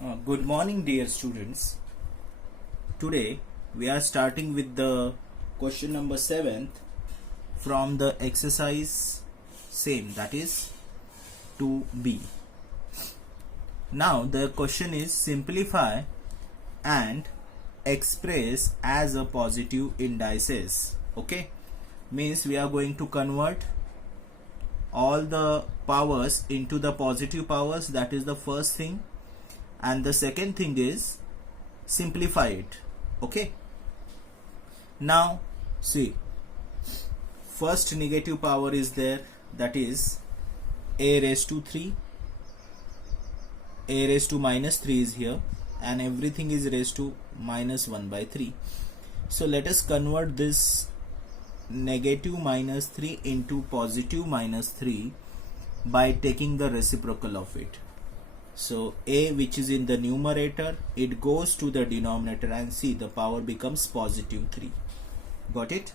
Good morning, dear students. Today we are starting with the question number 7th from the exercise same, that is 2b. Now the question is simplify and express as a positive indices. Okay, means we are going to convert all the powers into the positive powers. That is the first thing, and the second thing is simplify it. Okay, now see, first negative power is there, that is a raised to 3. A raised to minus 3 is here, and everything is raised to minus 1 by 3. So let us convert this negative minus 3 into positive minus 3 by taking the reciprocal of it. So a, which is in the numerator, it goes to the denominator, and see, the power becomes positive 3. Got it?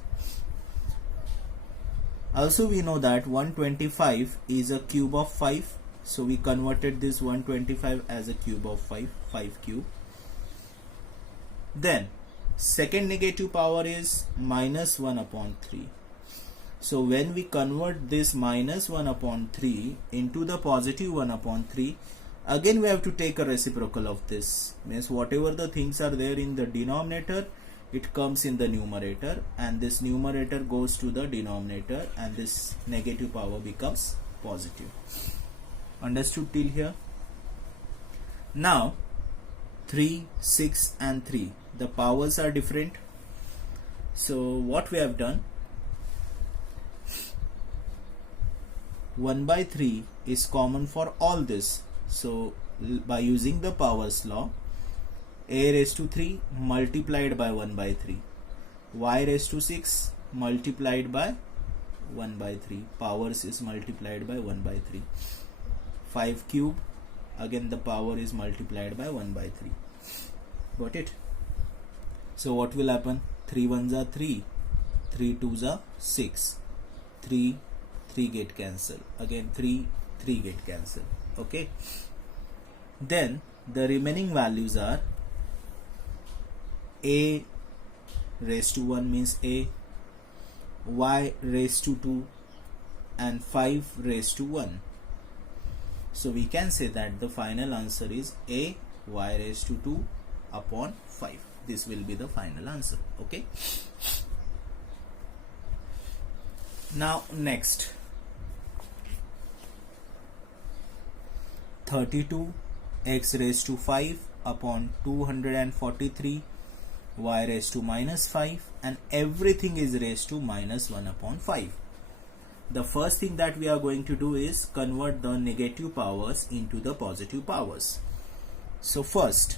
Also we know that 125 is a cube of 5. So we converted this 125 as a cube of 5 cube. Then second negative power is minus 1 upon 3. So when we convert this minus 1 upon 3 into the positive 1 upon 3, again we have to take a reciprocal of this. Means whatever the things are there in the denominator, it comes in the numerator, and this numerator goes to the denominator, and this negative power becomes positive. Understood till here? Now 3, 6 and 3, the powers are different. So what we have done, 1 by 3 is common for all this. So by using the powers law, a raised to 3 multiplied by 1 by 3, y raised to 6 multiplied by 1 by 3, powers is multiplied by 1 by 3, 5 cube, again the power is multiplied by 1 by 3. Got it? So what will happen? 3 ones are 3, 3 twos are 6, 3 get cancelled, again 3 get cancelled. Okay, then the remaining values are a raised to 1 means a, y raised to 2, and 5 raised to 1. So we can say that the final answer is a, y raised to 2 upon 5. This will be the final answer. Okay, now next, 32 x raised to 5 upon 243 y raised to minus 5, and everything is raised to minus 1 upon 5. The first thing that we are going to do is convert the negative powers into the positive powers. So first,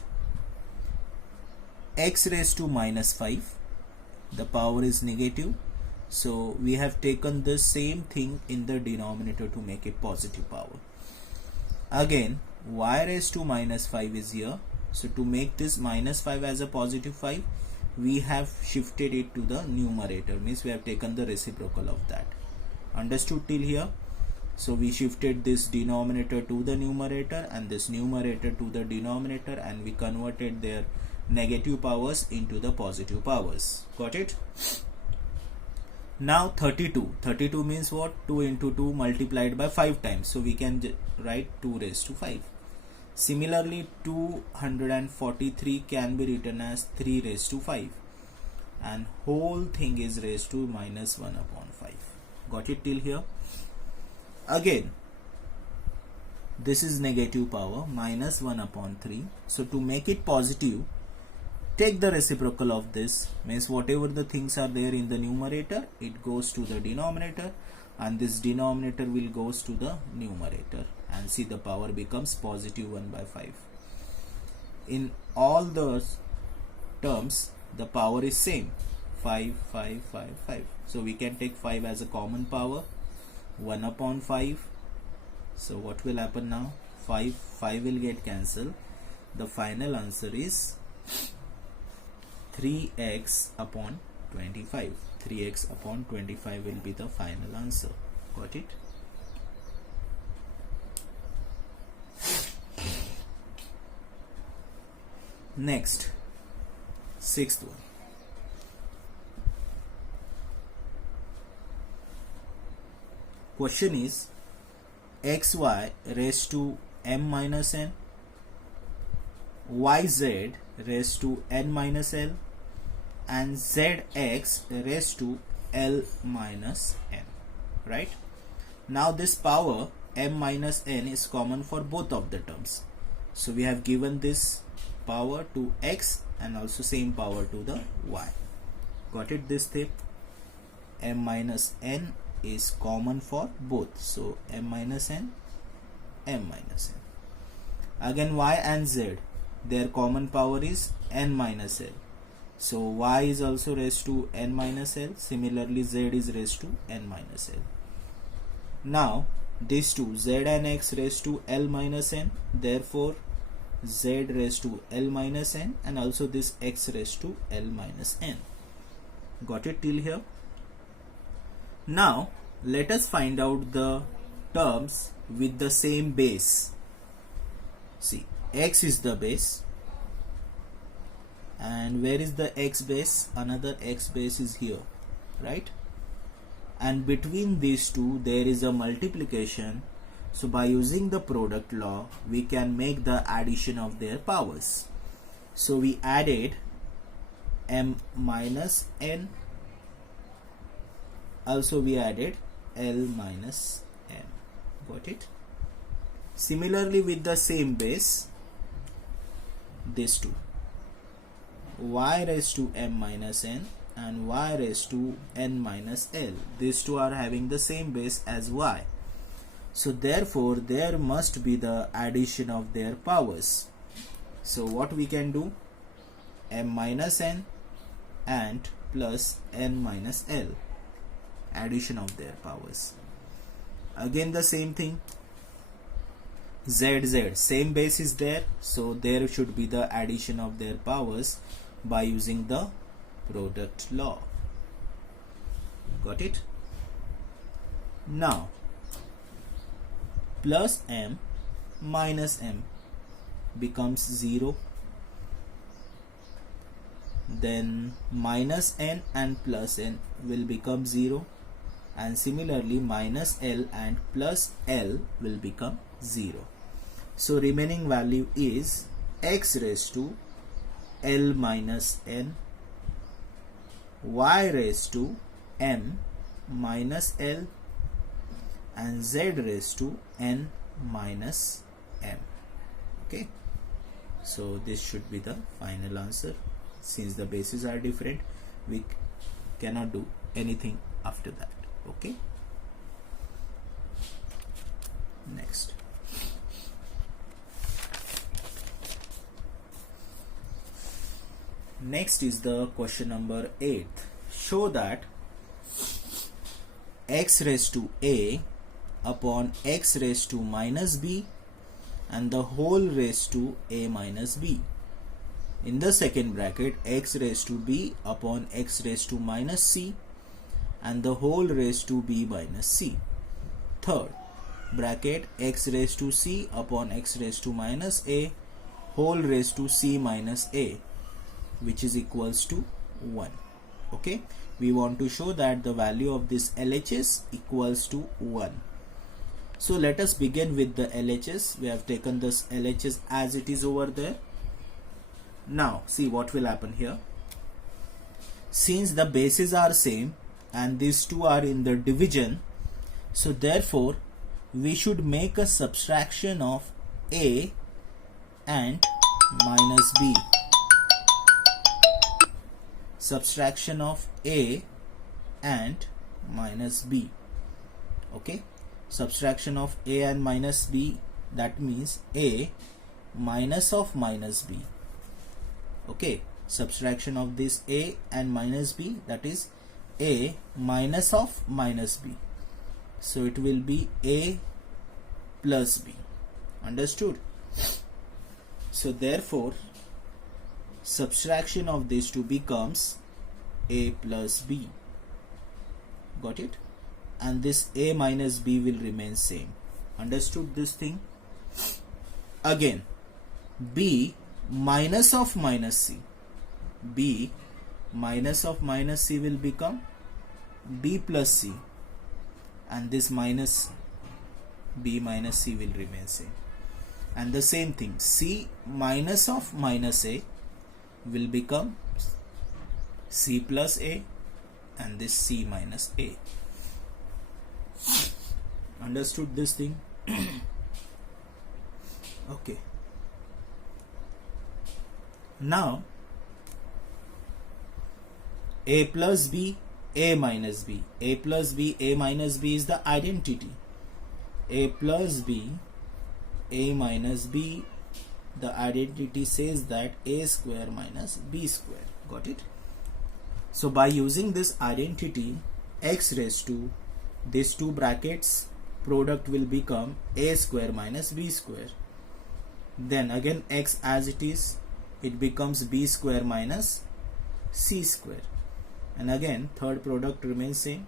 x raised to minus 5, the power is negative, so we have taken the same thing in the denominator to make it positive power. Again, y raised to minus 5 is here, so to make this minus 5 as a positive 5, we have shifted it to the numerator, means we have taken the reciprocal of that. Understood till here? So we shifted this denominator to the numerator and this numerator to the denominator, and we converted their negative powers into the positive powers. Got it? Now 32 means what? 2 into 2 multiplied by 5 times, so we can write 2 raised to 5. Similarly, 243 can be written as 3 raised to 5, and whole thing is raised to minus 1 upon 5. Got it till here? Again, this is negative power, minus 1 upon 3. So to make it positive, take the reciprocal of this, means whatever the things are there in the numerator, it goes to the denominator, and this denominator will goes to the numerator, and see, the power becomes positive 1 by 5. In all the terms, the power is same, 5, 5, 5, 5. So we can take 5 as a common power, 1 upon 5. So what will happen now? 5 will get cancelled. The final answer is 3x upon 25. 3x upon 25 will be the final answer. Got it? Next, sixth one. Question is xy raised to m minus n, yz raised to n minus l, and zx raised to l minus n. Right? Now this power m minus n is common for both of the terms. So we have given this power to x and also same power to the y. Got it, this step? M minus n is common for both. So m minus n, m minus n. Again y and z, their common power is n minus l. So y is also raised to n minus l. Similarly z is raised to n minus l. Now these two, z and x raised to l minus n, therefore z raised to l minus n, and also this x raised to l minus n. Got it till here? Now let us find out the terms with the same base. See, x is the base, and where is the x base? Another x base is here, right? And between these two there is a multiplication. So by using the product law we can make the addition of their powers. So we added m minus n, also we added l minus n. Got it? Similarly with the same base, these two, y raised to m minus n and y raised to n minus l, these two are having the same base as y. So therefore there must be the addition of their powers. So what we can do? M minus n and plus n minus l, addition of their powers. Again the same thing, z, same base is there, so there should be the addition of their powers by using the product law. Got it? Now plus m minus m becomes 0, then minus n and plus n will become 0, and similarly minus l and plus l will become 0. So remaining value is x raised to l minus n, y raised to m minus l, and z raised to n minus m. Okay, so this should be the final answer. Since the bases are different, we cannot do anything after that. Okay, next. Next is the question number 8. Show that x raised to a upon x raised to minus b and the whole raised to a minus b. In the second bracket, x raised to b upon x raised to minus c and the whole raised to b minus c. Third bracket, x raised to c upon x raised to minus a whole raised to c minus a, which is equals to 1. Okay, we want to show that the value of this LHS equals to 1. So let us begin with the LHS. We have taken this LHS as it is over there. Now see what will happen here. Since the bases are same and these two are in the division, so therefore we should make a subtraction of a and minus b. Subtraction of a and minus b. Okay, subtraction of a and minus b, that means a minus of minus b. Okay, subtraction of this a and minus b, that is a minus of minus b. So it will be a plus b. Understood? So therefore subtraction of these two becomes a plus b. Got it? And this a minus b will remain same. Understood this thing? Again, b minus of minus c, b minus of minus c will become b plus c, and this minus b minus c will remain same. And the same thing, c minus of minus a will become c plus a, and this c minus a. Understood this thing? Okay. Now a plus b, a minus b. A plus b, a minus b is the identity. A plus b, a minus b, the identity says that a square minus b square. Got it? So by using this identity, x raised to these two brackets, product will become a square minus b square. Then again x as it is, it becomes b square minus c square. And again third product remains same,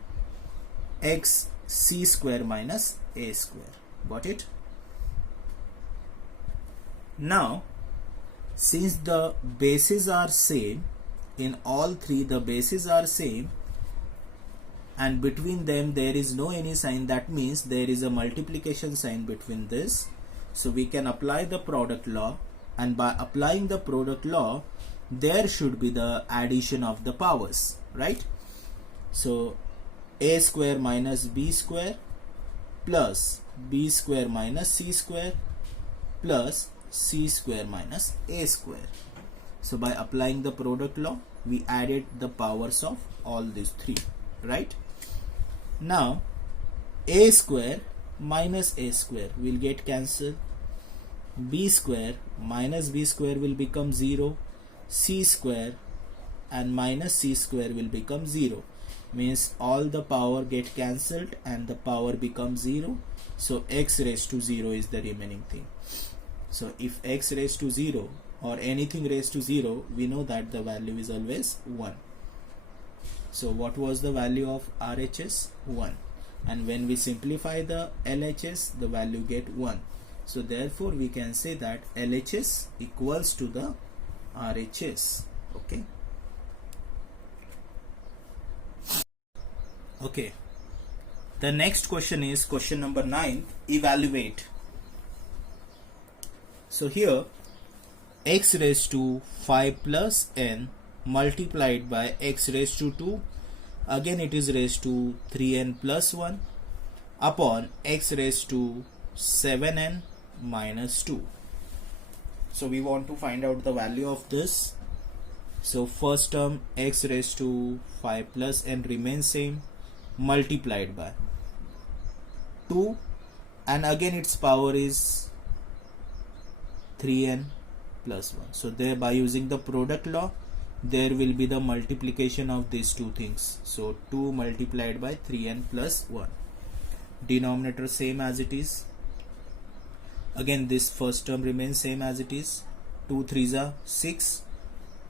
x c square minus a square. Got it? Now since the bases are same, in all three the bases are same, and between them there is no any sign, that means there is a multiplication sign between this. So we can apply the product law, and by applying the product law there should be the addition of the powers, right? So a square minus b square plus b square minus c square plus c square minus a square. So by applying the product law we added the powers of all these three, right? Now a square minus a square will get cancelled, b square minus b square will become 0, c square and minus c square will become 0, means all the power get cancelled and the power becomes 0. So x raised to 0 is the remaining thing. So if x raised to 0 or anything raised to 0, we know that the value is always 1. So what was the value of RHS? 1. And when we simplify the LHS, the value get 1. So therefore we can say that LHS equals to the RHS. Okay. Okay. The next question is question number 9. Evaluate. So here x raised to 5 plus n multiplied by x raised to 2, again it is raised to 3n plus 1 upon x raised to 7n minus 2. So we want to find out the value of this. So first term x raised to 5 plus n remains same, multiplied by 2, and again its power is 3n plus 1. So there, by using the product law, there will be the multiplication of these two things. So 2 multiplied by 3n plus 1. Denominator same as it is. Again this first term remains same as it is. 2 3s are 6,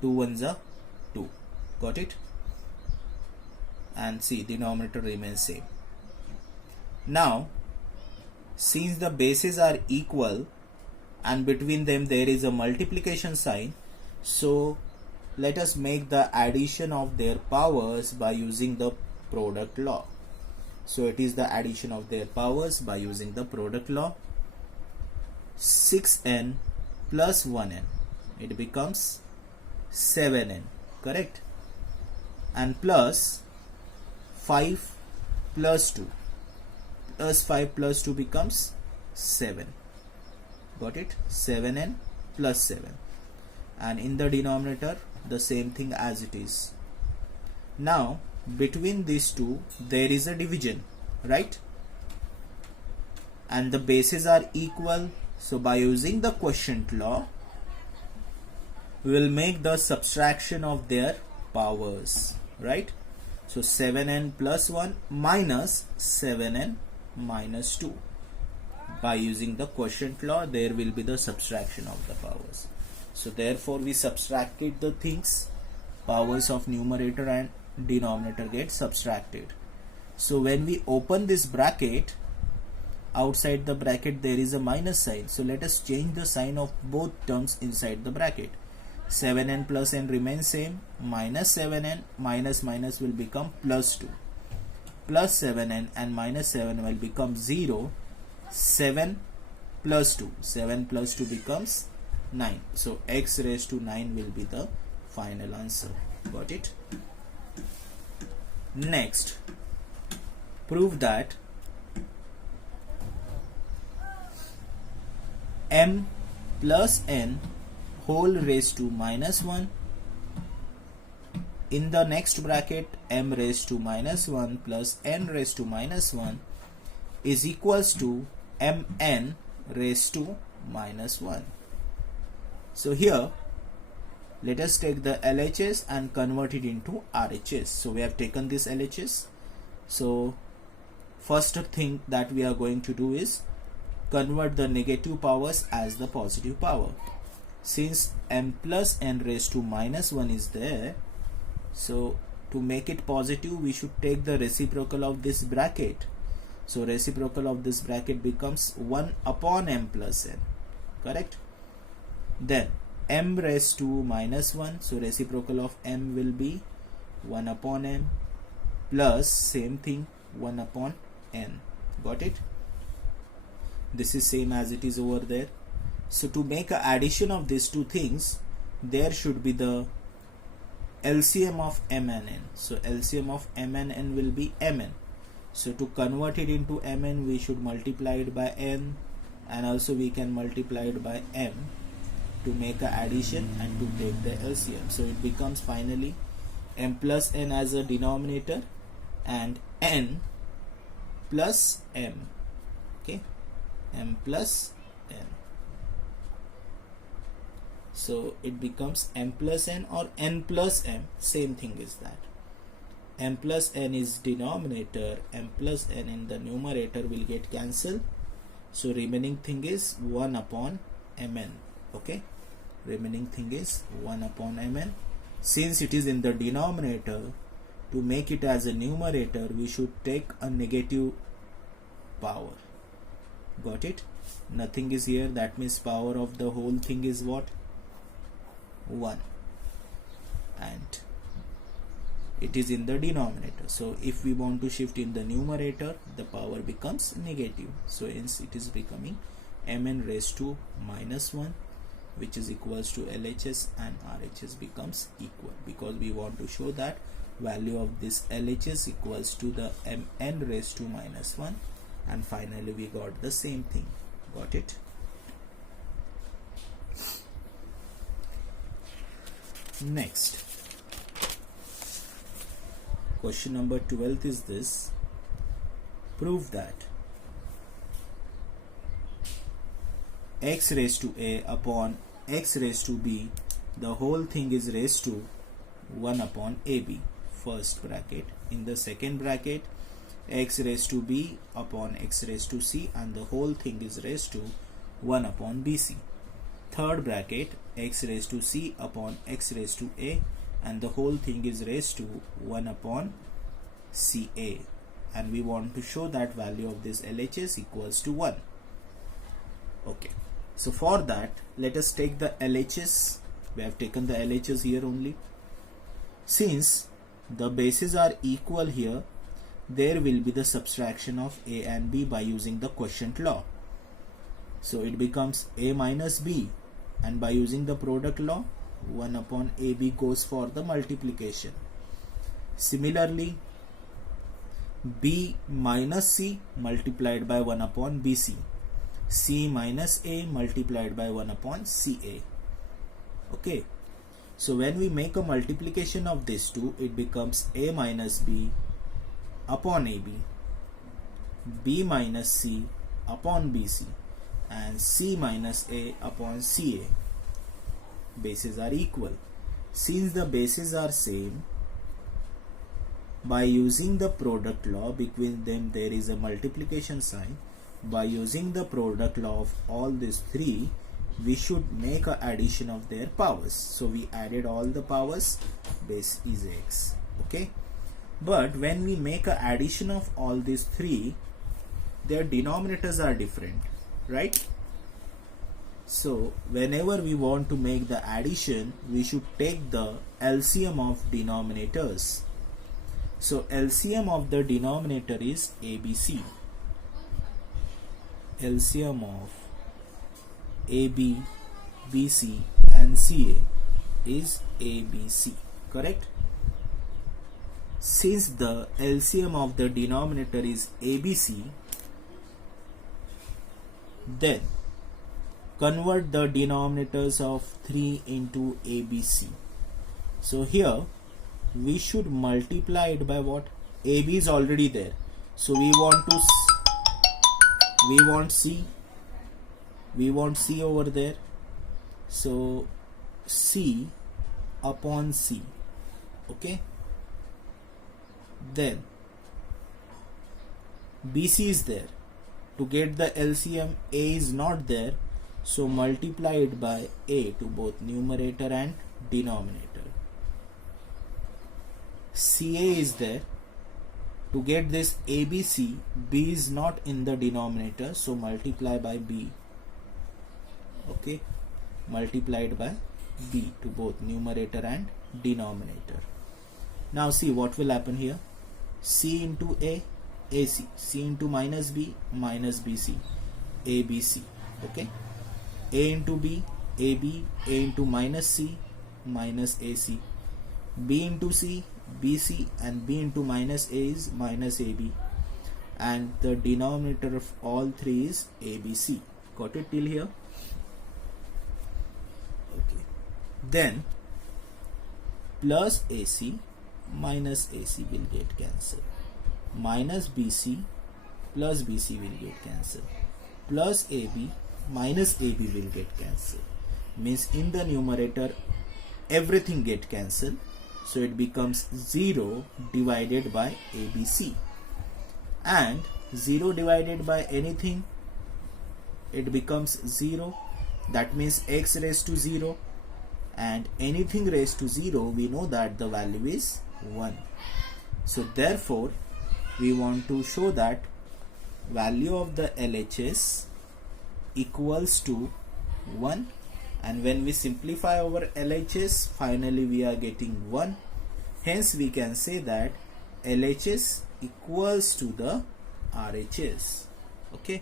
2 1s are 2. Got it? And see, denominator remains same. Now since the bases are equal and between them there is a multiplication sign, so let us make the addition of their powers by using the product law. So it is the addition of their powers by using the product law. 6n plus 1n, it becomes 7n, correct? And plus 5 plus 2, plus 5 plus 2 becomes 7. Got it? 7n plus 7. And in the denominator the same thing as it is. Now between these two there is a division, right? And the bases are equal. So by using the quotient law, we will make the subtraction of their powers, right? So 7n plus 1 minus 7n minus 2. By using the quotient law, there will be the subtraction of the powers. So therefore we subtracted the things, powers of numerator and denominator get subtracted. So when we open this bracket, outside the bracket there is a minus sign, so let us change the sign of both terms inside the bracket. 7n plus n remains same, minus 7n minus minus will become plus 2, plus 7n and minus 7 will become 0. 7 plus 2, 7 plus 2 becomes 9. So x raised to 9 will be the final answer. Got it? Next, prove that m plus n whole raised to minus 1 in the next bracket m raised to minus 1 plus n raised to minus 1 is equals to mn raised to minus 1. So here let us take the LHS and convert it into RHS. So we have taken this LHS. So first thing that we are going to do is convert the negative powers as the positive power. Since m plus n raised to minus 1 is there, so to make it positive we should take the reciprocal of this bracket. So reciprocal of this bracket becomes 1 upon m plus n, correct? Then m raised to minus 1, so reciprocal of m will be 1 upon m plus same thing 1 upon n. Got it? This is same as it is over there. So to make an addition of these two things, there should be the LCM of m and n. So LCM of m and n will be mn. So to convert it into mn, we should multiply it by n, and also we can multiply it by m to make an addition and to take the LCM. So it becomes finally m plus n as a denominator and n plus m. Okay, m plus n. So it becomes m plus n or n plus m, same thing is that. M plus n is denominator, m plus n in the numerator will get cancelled. So remaining thing is 1 upon mn. Okay, remaining thing is 1 upon mn. Since it is in the denominator, to make it as a numerator we should take a negative power. Got it? Nothing is here, that means power of the whole thing is what? 1, and it is in the denominator. So if we want to shift in the numerator, the power becomes negative. So hence it is becoming mn raised to minus 1, which is equals to LHS, and RHS becomes equal, because we want to show that value of this LHS equals to the mn raised to minus 1, and finally we got the same thing. Got it? Next, question number 12 is this: prove that x raised to a upon x raised to b, the whole thing is raised to 1 upon ab, first bracket. In the second bracket, x raised to b upon x raised to c, and the whole thing is raised to 1 upon bc. Third bracket, x raised to c upon x raised to a, and the whole thing is raised to 1 upon ca, and we want to show that value of this LHS equals to 1. Okay, so for that let us take the LHS. We have taken the LHS here only. Since the bases are equal here, there will be the subtraction of a and b by using the quotient law. So it becomes a minus b, and by using the product law, 1 upon ab goes for the multiplication. Similarly, b minus c multiplied by 1 upon bc, c minus a multiplied by 1 upon ca. Okay, so when we make a multiplication of these two, it becomes a minus b upon ab, b minus c upon bc, and c minus a upon ca. Bases are equal. Since the bases are same, by using the product law between them there is a multiplication sign. By using the product law of all these three, we should make an addition of their powers. So we added all the powers, base is x. Okay, but when we make an addition of all these three, their denominators are different, right? So whenever we want to make the addition, we should take the LCM of denominators. So LCM of the denominator is ABC. LCM of AB, BC and CA is ABC, correct? Since the LCM of the denominator is ABC, then convert the denominators of 3 into ABC. So here we should multiply it by what? AB is already there, so we want C over there, so C upon C, okay? Then BC is there. To get the LCM, A is not there, so multiply it by A to both numerator and denominator. CA is there. To get this ABC, B is not in the denominator, so multiply by B. Okay, multiplied by B to both numerator and denominator. Now see what will happen here. C into A, AC. C into minus B, minus BC, ABC. Okay. A into B, AB. A into minus C, minus AC. B into C, BC, and B into minus A is minus AB. And the denominator of all three is ABC. Got it till here? Okay. Then plus AC minus AC will get cancelled. Minus BC plus BC will get cancelled. Plus AB minus AB will get cancelled. Means in the numerator everything get cancelled. So it becomes 0 divided by ABC. And 0 divided by anything, it becomes 0. That means x raised to 0. And anything raised to 0, we know that the value is 1. So therefore, we want to show that value of the LHS equals to 1. And when we simplify our LHS, finally we are getting 1. Hence we can say that LHS equals to the RHS. Okay.